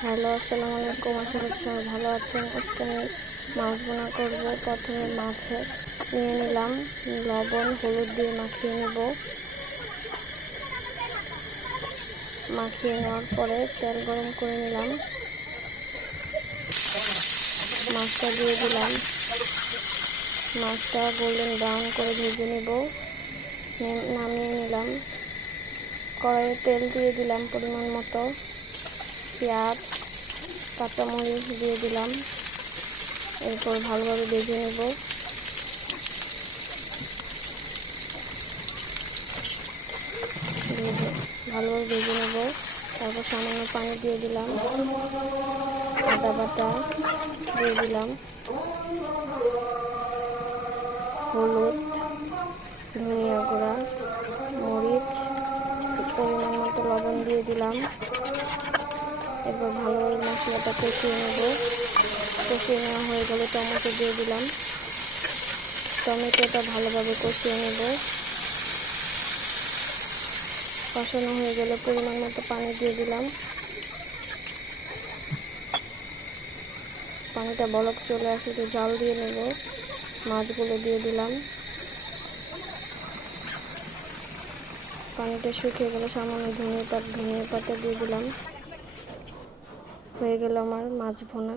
Hello, আসসালামু আলাইকুম। আশা করি সবাই ভালো আছেন। আজকে আমি মাছ ভুনা করব। প্রথমে মাছে নিয়ে নিলাম লবণ, হলুদ দিয়ে মাখিয়ে নেব। মাখিয়ে নেওয়ার পরে তেল গরম করে নিলাম, মাছটা দিয়ে দিলাম। মাছটা গোল্ডেন ব্রাউন করে ভেজে নেব। নামিয়ে নিলাম। কড়াইয়ে তেল দিয়ে দিলাম পরিমাণ মতো। পেঁয়াজ, কাঁচামরিচ দিয়ে দিলাম। এরপর ভালোভাবে ভেজে নেব। ভালোভাবে ভেজে নেব। তারপর সামান্য পানি দিয়ে দিলাম। আদা বাটা দিয়ে দিলাম, হলুদ, ধনিয়া গুঁড়া, মরিচ, পরিমাণ মতো লবণ দিয়ে দিলাম। এরপর ভালোভাবে মশলাটা কষিয়ে নেব। কষিয়ে নেওয়া হয়ে গেলে টমেটো দিয়ে দিলাম। টমেটোটা ভালোভাবে কষিয়ে নেব। কষানো হয়ে গেলে পরিমাণ মতো পানি দিয়ে দিলাম। পানিটা বলক চলে আসলে জাল দিয়ে নেব। মাছগুলো দিয়ে দিলাম। পানিটা শুকিয়ে গেলে সামান্য ধনিয়া পাতা দিয়ে দিলাম। হয়ে গেল আমার মাছ ভুনা।